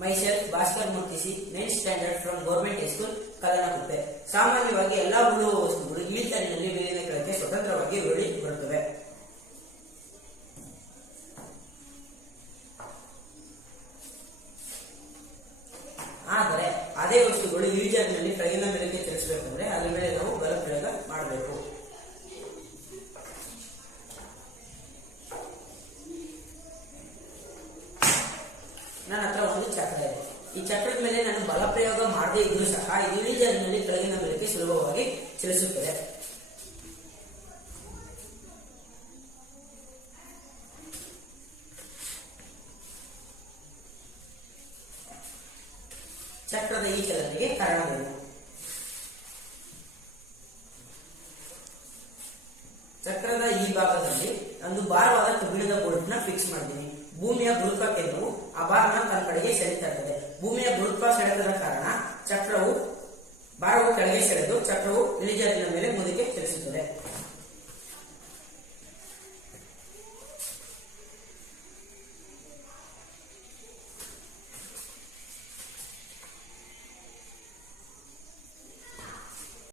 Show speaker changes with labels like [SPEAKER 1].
[SPEAKER 1] Myself Bhaskar ಮುರ್ತಿಸಿ ninth standard from government high school Kallanakuppe ಸಾಮಾನ್ಯವಾಗಿ ಎಲ್ಲಾ ಉಳುವ ವಸ್ತುಗಳು ಇಳಿತಲಿನಲ್ಲಿ ಮೇಲಿನ ಸ್ವತಂತ್ರವಾಗಿ ಉರುಳಿ ಬರುತ್ತವೆ. ಆದರೆ, ಅದೇ ವಸ್ತುಗಳು ಇಳಿಜಾರಿನಲ್ಲಿ ಕೆಳಗಿನ ಮೇಲಕ್ಕೆ ಚಲಿಸಬೇಕಂದ್ರೆ ಅದ್ರ ಮೇಲೆ ನಾವು ಬಲ ಪ್ರಯೋಗ ಮಾಡಬೇಕು ನನ್ನ ಹತ್ರ ಒಂದು ಚಕ್ರ ಇದೆ ಈ ಚಕ್ರದ ಮೇಲೆ ನಾನು ಬಲ ಪ್ರಯೋಗ ಮಾಡದೇ ಇದ್ರೂ ಸಹ ಇದು ಇಳಿಜಾರಿನಲ್ಲಿ ಕೆಳಗಿನ ಮೇಲಕ್ಕೆ ಸುಲಭವಾಗಿ ಚಲಿಸುತ್ತದೆ. ಚಕ್ರದ ಈ ಚಲನೆಗೆ ಕಾರಣವೇನು? ಚಕ್ರದ ಈ ಭಾಗದಲ್ಲಿ ಒಂದು ಭಾರವಾದ ಕಬ್ಬಿಣದ ನ ಫಿಕ್ಸ್ ಮಾಡಿದ್ದೀನಿ ಭೂಮಿಯ ಕಡೆಗೆ ಸೆಳೀತಾ ಇರ್ತದೆ. ಭೂಮಿಯ ಗುರುತ್ವ ಸೆಳೆತದ ಕಾರಣ ಚಕ್ರವು ಭಾರವು ಕೆಳಗೆ ಸೆಳೆದು ಚಕ್ರವು ಇಳಿಜಾರಿನ ಮೇಲೆ